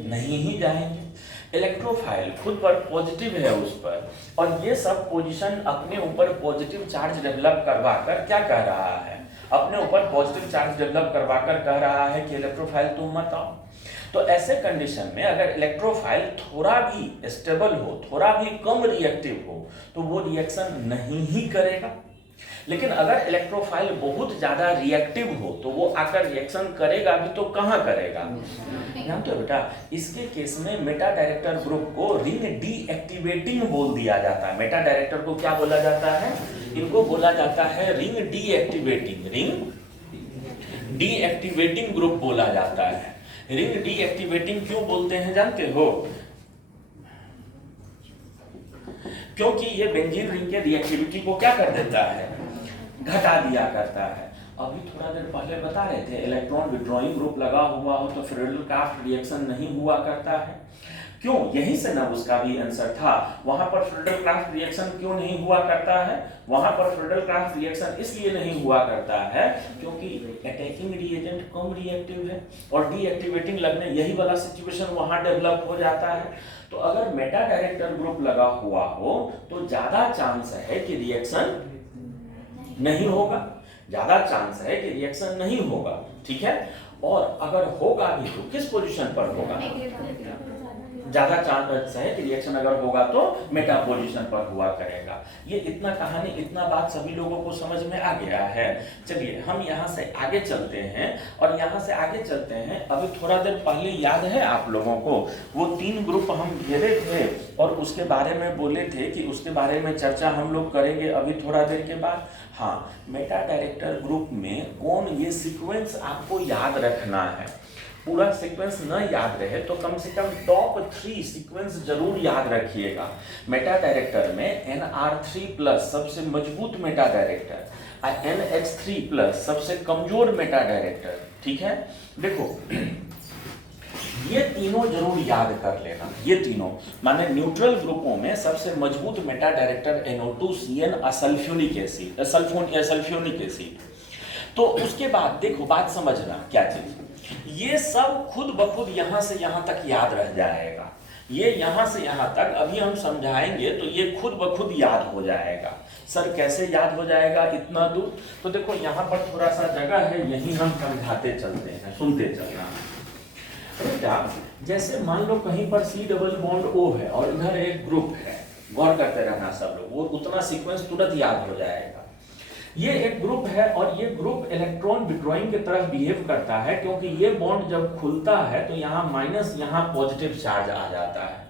नहीं ही जाएंगे। इलेक्ट्रोफाइल खुद पर पॉजिटिव है उस पर, और ये सब पोजीशन अपने ऊपर पॉजिटिव चार्ज डेवलप करवा कर क्या कह रहा है, अपने ऊपर पॉजिटिव चार्ज डेवलप करवा कर कह रहा है कि इलेक्ट्रोफाइल तुम मत आओ। तो ऐसे कंडीशन में अगर इलेक्ट्रोफाइल थोड़ा भी स्टेबल हो, थोड़ा भी कम रिएक्टिव हो, तो वो रिएक्शन नहीं ही करेगा। लेकिन अगर इलेक्ट्रोफाइल बहुत ज्यादा रिएक्टिव हो तो वो आकर रिएक्शन करेगा भी, तो कहाँ करेगा, जानते हो बेटा, इसके केस में मेटा डायरेक्टर ग्रुप को रिंग डीएक्टिवेटिंग बोल दिया जाता है। मेटा डायरेक्टर को क्या बोला जाता है, इनको बोला जाता है ring deactivating, ring deactivating group बोला जाता है। रिंग डीएक्टिवेटिंग क्यों बोलते हैं जानते हो, क्योंकि ये बेंजीन रिंग के रिएक्टिविटी को क्या कर देता है, घटा दिया करता है। अभी थोड़ा देर पहले बता रहे थे इलेक्ट्रॉन विड्रॉइंग ग्रुप लगा हुआ हो तो फ्रीडल-क्राफ्ट रिएक्शन नहीं हुआ करता है, क्यों, यहीं से ना उसका भी आंसर था। वहां पर फ्रीडल-क्राफ्ट रिएक्शन क्यों नहीं हुआ करता है, वहां पर फ्रीडल-क्राफ्ट रिएक्शन इसलिए नहीं हुआ करता है क्योंकि अटैकिंग रिएजेंट कम रिएक्टिव है और डीएक्टिवेटिंग लगने यही वाला सिचुएशन वहां डेवलप हो जाता है। तो अगर मेटा डायरेक्टर ग्रुप लगा हुआ हो तो ज्यादा चांस है कि रिएक्शन नहीं होगा, ज्यादा चांस है कि रिएक्शन नहीं होगा, ठीक है। और अगर होगा भी तो किस पोजीशन पर होगा, ज्यादा चांस है कि रिएक्शन अगर होगा तो मेटा पोजीशन पर हुआ करेगा। ये इतना कहानी, इतना बात सभी लोगों को समझ में आ गया है। चलिए हम यहाँ से आगे चलते हैं, और यहाँ से आगे चलते हैं। अभी थोड़ा देर पहले याद है आप लोगों को वो 3 ग्रुप हम घेरे थे और उसके बारे में बोले थे कि उसके बारे में चर्चा हम लोग करेंगे अभी थोड़ा देर के बाद। हाँ, मेटा डायरेक्टर ग्रुप में कौन, ये सीक्वेंस आपको याद रखना है। पूरा सीक्वेंस न याद रहे तो कम से कम टॉप 3 सीक्वेंस जरूर याद रखिएगा। मेटा डायरेक्टर में NR3+ सबसे मजबूत मेटा डायरेक्टर, NH3+ सबसे कमजोर मेटा डायरेक्टर, ठीक है। देखो ये तीनों जरूर याद कर लेना, ये तीनों माने न्यूट्रल ग्रुपों में सबसे मजबूत Meta director NO2CN sulphuric acid, sulphuric acid. तो उसके बाद देखो बात समझना क्या चीज, ये सब खुद ब खुद यहाँ से यहाँ तक याद रह जाएगा। ये यहाँ से यहाँ तक अभी हम समझाएंगे तो ये खुद ब खुद याद हो जाएगा। सर कैसे याद हो जाएगा इतना दूर, तो देखो यहाँ पर थोड़ा सा जगह है, यही हम समझाते चलते हैं, सुनते चलना। बेटा जैसे मान लो कहीं पर C डबल बॉन्ड O है और इधर एक ग्रुप है, गौर करते रहना सब लोग, वो उतना सीक्वेंस तुरंत याद हो जाएगा। ये एक ग्रुप है और ये ग्रुप इलेक्ट्रॉन विड्रॉइंग की तरह बिहेव करता है, क्योंकि ये बॉन्ड जब खुलता है तो यहाँ माइनस, यहाँ पॉजिटिव चार्ज आ जाता है।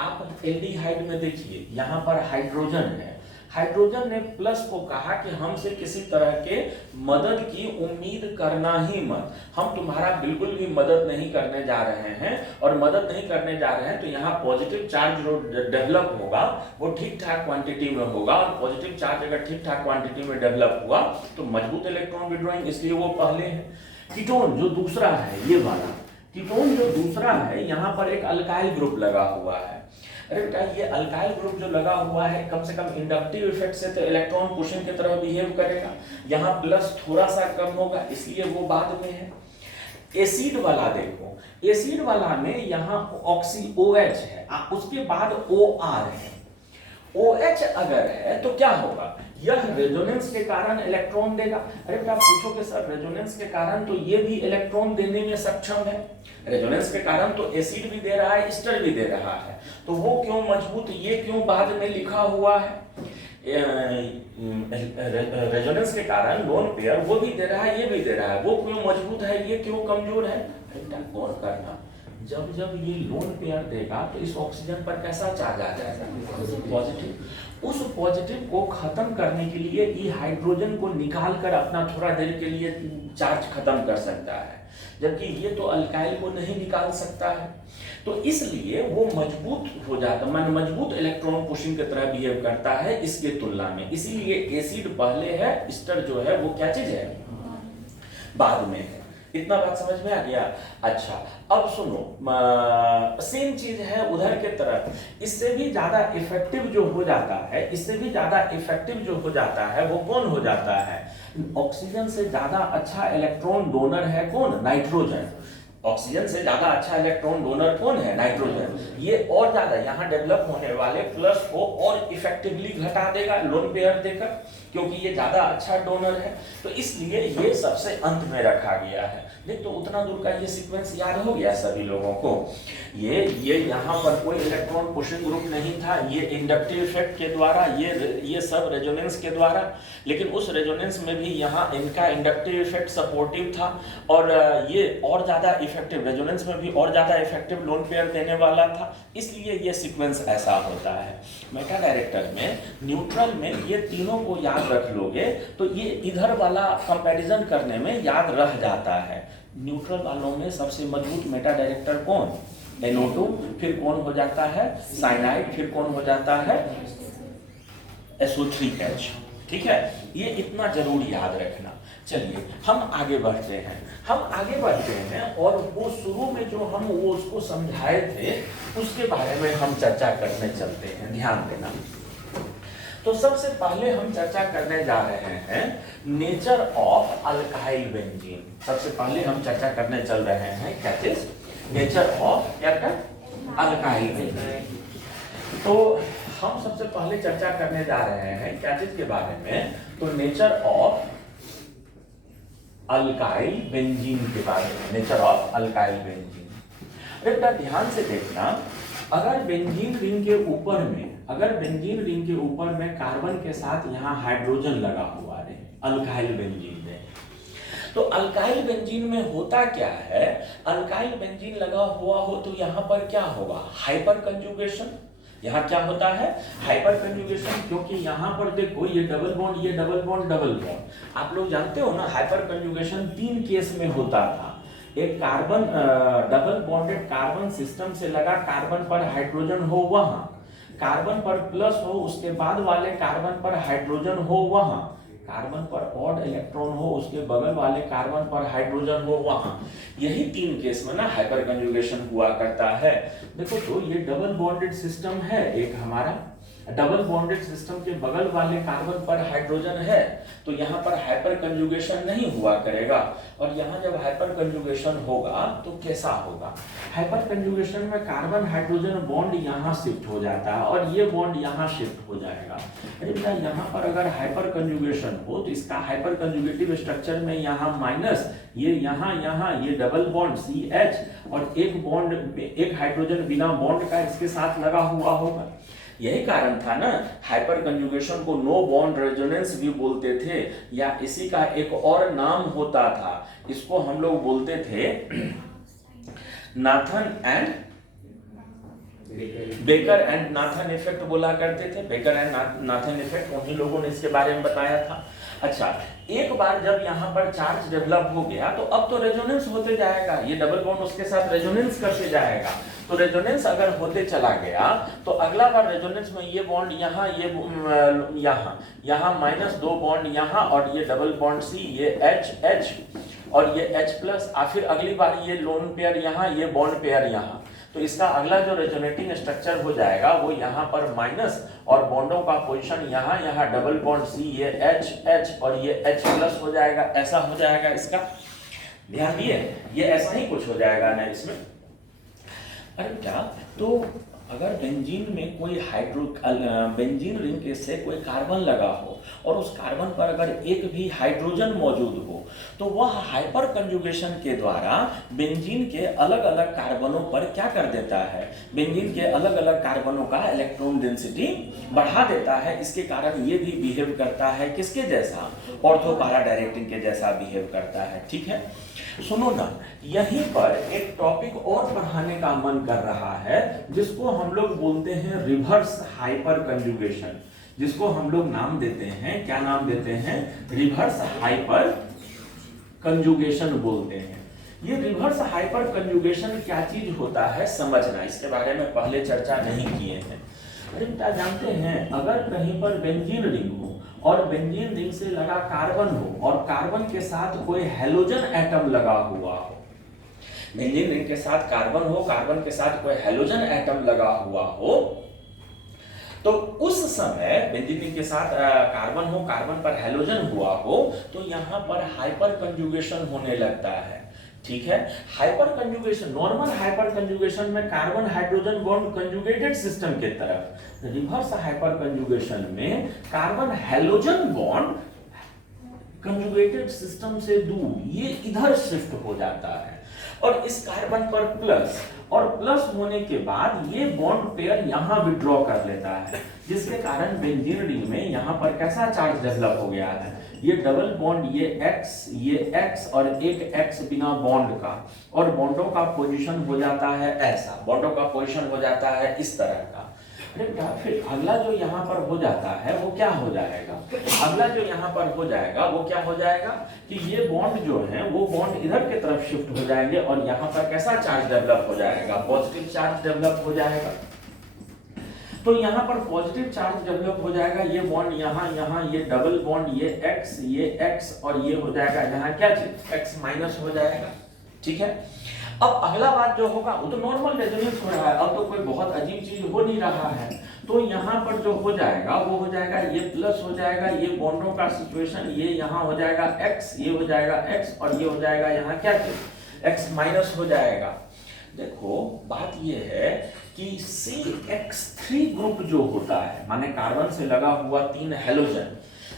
आप एल्डिहाइड में देखिए, यहाँ पर हाइड्रोजन है, हाइड्रोजन ने प्लस को कहा कि हमसे किसी तरह के मदद की उम्मीद करना ही मत, हम तुम्हारा बिल्कुल भी मदद नहीं करने जा रहे हैं, और मदद नहीं करने जा रहे हैं तो यहाँ पॉजिटिव चार्ज जो डेवलप होगा वो ठीक ठाक क्वांटिटी में होगा, और पॉजिटिव चार्ज अगर ठीक ठाक क्वांटिटी में डेवलप हुआ तो मजबूत इलेक्ट्रॉन विड्रॉइंग, इसलिए वो पहले है। कीटोन जो दूसरा है, ये वाला कीटोन जो दूसरा है, यहाँ पर एक अल्काइल ग्रुप लगा हुआ है। अरे बेटा ये अल्काइल ग्रुप जो लगा हुआ है कम से कम इंडक्टिव इफेक्ट से तो इलेक्ट्रॉन पुशिंग की तरह बिहेव करेगा, यहाँ प्लस थोड़ा सा कम होगा इसलिए वो बाद में है। एसिड वाला देखो, एसिड वाला में यहाँ ऑक्सी OH है, उसके बाद OR है। OH अगर है तो क्या होगा, यह रेजोनेंस के कारण इलेक्ट्रॉन देगा। अरे बेटा पूछोगे सर रेजोनेंस के कारण तो ये भी इलेक्ट्रॉन देने में सक्षम है, रेजोनेंस के कारण तो एसिड भी दे रहा है, एस्टर भी दे रहा है, तो वो क्यों मजबूत, ये क्यों बाद में लिखा हुआ है। रेजोनेंस के कारण लोन पेयर वो भी दे रहा है, ये भी दे रहा है, वो क्यों मजबूत है, ये क्यों कमजोर है। बेटा गौर करना, जब जब ये लोन पेयर देगा तो इस ऑक्सीजन पर कैसा चार्ज आ जाएगा, पॉजिटिव। उस पॉजिटिव को खत्म करने के लिए ये हाइड्रोजन को निकाल कर अपना थोड़ा देर के लिए चार्ज खत्म कर सकता है, जबकि ये तो अल्काइल को नहीं निकाल सकता है। तो इसलिए वो मजबूत हो जाता, मान मजबूत इलेक्ट्रॉन पुशिंग की तरह बिहेव करता है इसके तुलना में, इसीलिए एसिड पहले है, एस्टर जो है वो क्या चीज है, बाद में है। इतना बात समझ में आ गया। अच्छा अब सुनो, सेम चीज है उधर के तरफ, इससे भी ज्यादा इफेक्टिव जो हो जाता है, इससे भी ज्यादा इफेक्टिव जो हो जाता है वो कौन हो जाता है, ऑक्सीजन से ज्यादा अच्छा इलेक्ट्रॉन डोनर है कौन, नाइट्रोजन। ऑक्सीजन से ज्यादा अच्छा इलेक्ट्रॉन डोनर कौन है? नाइट्रोजन। ये और ज्यादा यहाँ डेवलप होने वाले प्लस को और इफेक्टिवली घटा देगा लोन पेयर देकर, क्योंकि ये ज्यादा अच्छा डोनर है। तो इसलिए ये सबसे अंत में रखा गया है। देख तो उतना दूर का ये सीक्वेंस याद हो गया सभी लोगों को। ये यहाँ पर कोई इलेक्ट्रॉन पुशिंग ग्रुप नहीं था, ये इंडक्टिव इफेक्ट के द्वारा, ये सब रेजोनेंस के द्वारा, लेकिन उस रेजोनेंस में भी यहाँ इनका इंडक्टिव इफेक्ट सपोर्टिव था और ये और ज्यादा इफेक्टिव, रेजोनेंस में भी और ज्यादा इफेक्टिव लोन पेयर देने वाला था, इसलिए ये सीक्वेंस ऐसा होता है। मेटा डायरेक्टर में न्यूट्रल में ये तीनों को याद रख लोगे तो ये इधर वाला कंपैरिजन करने में याद रह जाता है। न्यूट्रल वालों में सबसे मजबूत मेटा डायरेक्टर कौन? NO2, फिर कौन हो जाता है? साइनाइड, फिर कौन हो जाता है? SO3H। ठीक है, ये इतना जरूर याद रखना। चलिए हम आगे बढ़ते हैं और वो शुरू में जो हम वो उसको समझाए थे उसके बारे में हम चर्चा करने चलते हैं, ध्यान देना। तो सबसे पहले हम चर्चा करने जा रहे हैं नेचर ऑफ अल्काइल बेंजीन। सबसे पहले हम चर्चा करने चल रहे हैं क्या चीज? Nature of alkyl benzene. तो हम सबसे पहले चर्चा करने जा रहे हैं क्या चीज के बारे में? तो नेचर ऑफ अल्काइल बेंजीन के बारे में। नेचर ऑफ अल्काइल बेंजीन, बेटा ध्यान से देखना, अगर बेंजीन रिंग के ऊपर में कार्बन के साथ यहाँ हाइड्रोजन लगा हुआ है अल्काइल बेंजीन में, तो अल्काइल बेंजीन में होता क्या है? अल्काइल बेंजीन लगा हुआ हो तो यहाँ पर क्या होगा? Hyper conjugation. यहाँ क्या होता है? हाइपर कंजुगेशन, क्योंकि यहाँ पर देखो ये डबल बॉन्ड, ये डबल बॉन्ड, डबल बॉन्ड। आप लोग जानते हो ना हाइपर कंजुगेशन 3 केस में होता था। एक carbon double bonded carbon system से लगा कार्बन पर हाइड्रोजन हो वहां, कार्बन पर प्लस हो, उसके बाद वाले कार्बन पर हाइड्रोजन हो वहां, कार्बन पर ऑड इलेक्ट्रॉन हो, उसके बगल वाले कार्बन पर हाइड्रोजन हो वहां। यही 3 केस में ना हाइपर कंजुगेशन हुआ करता है। देखो तो ये डबल बॉन्डेड सिस्टम है, एक हमारा डबल बॉन्डेड सिस्टम के बगल वाले कार्बन पर हाइड्रोजन है, तो यहाँ पर हाइपर कंजुगेशन नहीं हुआ करेगा। और यहाँ जब हाइपर कंजुगेशन होगा तो कैसा होगा? हाइपर कंजुगेशन में कार्बन हाइड्रोजन बॉन्ड यहाँ शिफ्ट हो जाता है और ये बॉन्ड यहाँ शिफ्ट हो जाएगा। अरे बेटा यहाँ पर अगर हाइपर कंजुगेशन हो तो इसका हाइपर कंजुगेटिव स्ट्रक्चर में यहाँ माइनस, ये यहाँ ये डबल बॉन्ड CH और एक बॉन्ड, एक हाइड्रोजन बिना बॉन्ड का इसके साथ लगा हुआ होगा। यही कारण था ना हाइपर कंजुगेशन को नो बॉन्ड रेजोनेंस भी बोलते थे, या इसी का एक और नाम होता था, इसको हम लोग बोलते थे Nathan and baker and Nathan effect बोला करते थे। बेकर एंड नाथन इफेक्ट उन्हीं लोगों ने इसके बारे में बताया था। अच्छा, एक बार जब यहाँ पर चार्ज डेवलप हो गया तो अब तो रेजोनेंस होते जाएगा, ये डबल बॉन्ड उसके साथ रेजोनेंस करते जाएगा। तो रेजोनेंस अगर होते चला गया तो अगला बार रेजोनेंस में ये बॉन्ड यहाँ, ये यहाँ -2 बॉन्ड यहाँ, और ये डबल बॉन्ड C, ये H और ये H+, फिर अगली बार ये लोन पेयर यहाँ, ये बॉन्ड पेयर यहाँ। तो इसका अगला जो रेजोनेटिंग स्ट्रक्चर हो जाएगा वो यहाँ पर माइनस और बॉन्डों का पोजीशन यहाँ डबल बॉन्ड C, ये H और ये H+ हो जाएगा। ऐसा हो जाएगा इसका, ध्यान दिए, ये ऐसा ही कुछ हो जाएगा ना इसमें। अरे क्या, तो अगर बेंजीन में कोई बेंजीन रिंग के से कोई कार्बन लगा हो और उस कार्बन पर अगर एक भी हाइड्रोजन मौजूद हो तो वह हाइपर कंजुगेशन के द्वारा बेंजीन के अलग अलग कार्बनों पर क्या कर देता है? बेंजीन के अलग अलग कार्बनों का इलेक्ट्रॉन डेंसिटी बढ़ा देता है। इसके कारण ये भी बिहेव करता है किसके जैसा? ऑर्थो पैरा डायरेक्टिंग के जैसा बिहेव करता है। ठीक है, सुनो ना, यहीं पर एक टॉपिक और पढ़ाने का मन कर रहा है जिसको हम लोग बोलते हैं रिवर्स हाइपर कंजुगेशन, जिसको हम लोग नाम देते हैं, क्या नाम देते हैं? रिवर्स हाइपर कंजुगेशन बोलते हैं। ये रिवर्स हाइपर कंजुगेशन क्या चीज होता है समझना, इसके बारे में पहले चर्चा नहीं किए हैं। अरे क्या जानते हैं, अगर कहीं पर बेंजीन रिंग हो और बेंजीन रिंग से लगा कार्बन हो और कार्बन के साथ कोई हेलोजन एटम लगा हुआ हो, बेंजीन रिंग के साथ कार्बन हो, कार्बन के साथ कोई हेलोजन एटम लगा हुआ हो, तो उस समय बेंजीन रिंग के साथ कार्बन हो, कार्बन पर हेलोजन हुआ हो, तो यहाँ पर हाइपर कंजुगेशन होने लगता है। ठीक है। Hyperconjugation, normal hyperconjugation में carbon hydrogen bond conjugated system के तरफ, रिवर्स हाइपर कंजुगेशन में carbon halogen bond conjugated system से दूर, ये इधर शिफ्ट हो जाता है और इस कार्बन पर प्लस, और प्लस होने के बाद ये बॉन्ड पेयर यहां विड्रॉ कर लेता है, जिसके कारण बेंजीन रिंग में यहां पर कैसा चार्ज डेवलप हो गया है, ये डबल बॉन्ड, ये एक्स और एक एक्स बिना बॉन्ड का, और बॉन्डों का पोजीशन हो जाता है ऐसा, बॉन्डों का पोजीशन हो जाता है इस तरह का। फिर अगला जो यहाँ पर हो जाता है वो क्या हो जाएगा, अगला जो यहाँ पर हो जाएगा वो क्या हो जाएगा कि ये बॉन्ड जो है वो बॉन्ड इधर की तरफ शिफ्ट हो जाएंगे और यहाँ पर कैसा चार्ज डेवलप हो जाएगा, पॉजिटिव चार्ज डेवलप हो जाएगा। तो यहाँ पर पॉजिटिव चार्ज डेवलप हो जाएगा, ये बॉन्ड यहाँ ये डबल बॉन्ड, ये एक्स और ये हो जाएगा यहाँ क्या चीज, एक्स माइनस हो जाएगा। ठीक है। अब अगला बात जो होगा वो तो नॉर्मल रेजोनेंस हो रहा है, अब तो कोई बहुत अजीब चीज हो नहीं रहा है। तो यहाँ पर जो हो जाएगा वो हो जाएगा ये प्लस हो जाएगा, ये बॉन्डों का सिचुएशन, ये यहाँ हो जाएगा एक्स, ये हो जाएगा एक्स और ये हो जाएगा यहाँ क्या एक्स माइनस हो जाएगा। देखो बात ये है कि CX3 ग्रुप जो होता है, माने कार्बन से लगा हुआ 3 हैलोजन,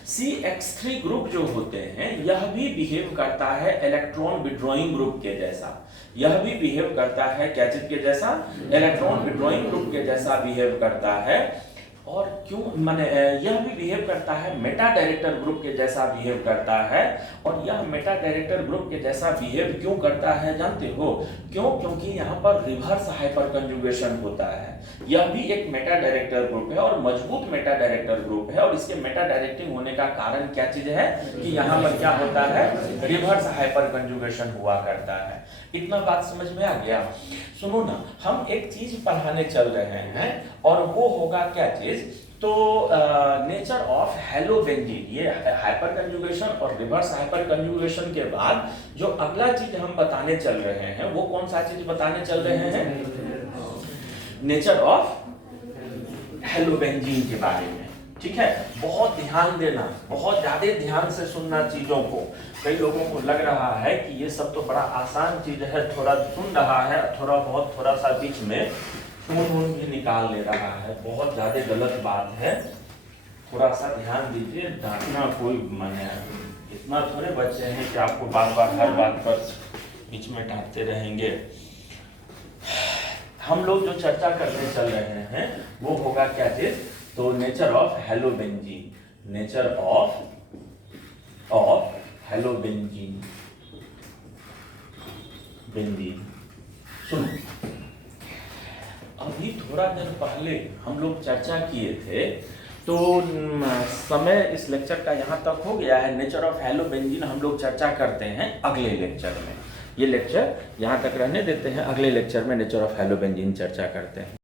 CX3 ग्रुप जो होते हैं यह भी बिहेव करता है इलेक्ट्रॉन विड्रॉइंग ग्रुप के जैसा, यह भी बिहेव करता है क्या चीज के जैसा, इलेक्ट्रॉन विड्रॉइंग ग्रुप के जैसा बिहेव करता है। और क्यों, माने यह भी बिहेव करता है मेटा डायरेक्टर ग्रुप के जैसा बिहेव करता है। और यह मेटा डायरेक्टर ग्रुप के जैसा बिहेव क्यों करता है जानते हो, क्यों, क्योंकि यहाँ पर रिवर्स हाइपर कंजुगेशन होता है। यह भी एक मेटा डायरेक्टर ग्रुप है और मजबूत मेटा डायरेक्टर ग्रुप है, और इसके मेटा डायरेक्टिंग होने का कारण क्या चीज है कि यहाँ पर क्या होता है, रिवर्स हाइपर कंजुगेशन हुआ करता है। इतना बात समझ में आ गया। सुनो ना, हम एक चीज पढ़ाने चल रहे हैं और वो होगा क्या चीज, तो नेचर ऑफ हेलोबेंजीन। ये हाइपर कंजुगेशन और रिवर्स हाइपर कंजुगेशन के बाद जो अगला चीज हम बताने चल रहे हैं वो कौन सा चीज बताने चल रहे हैं, नेचर ऑफ हेलोबेंजीन के बारे में। ठीक है, बहुत ध्यान देना, बहुत ज्यादा ध्यान से सुनना चीजों को। कई लोगों को लग रहा है कि ये सब तो बड़ा आसान चीज है, थोड़ा सुन रहा है, थोड़ा सा बीच में खून भी निकाल ले रहा है, बहुत ज्यादा गलत बात है। थोड़ा सा ध्यान दीजिए, डांटना कोई माने, इतना थोड़े बच्चे हैं कि आपको बार बार हर बात पर बीच में डांटते रहेंगे। हम लोग जो चर्चा करने चल रहे हैं वो होगा क्या चीज, तो nature of halobenzene, nature of halobenzene, benzene. सुनो, अभी थोड़ा देर पहले हम लोग चर्चा किए थे, तो समय इस लेक्चर का यहाँ तक हो गया है। नेचर ऑफ हेलोबेंजीन हम लोग चर्चा करते हैं अगले लेक्चर में। ये लेक्चर यहाँ तक रहने देते हैं, अगले लेक्चर में नेचर ऑफ हेलोबेंजीन चर्चा करते हैं।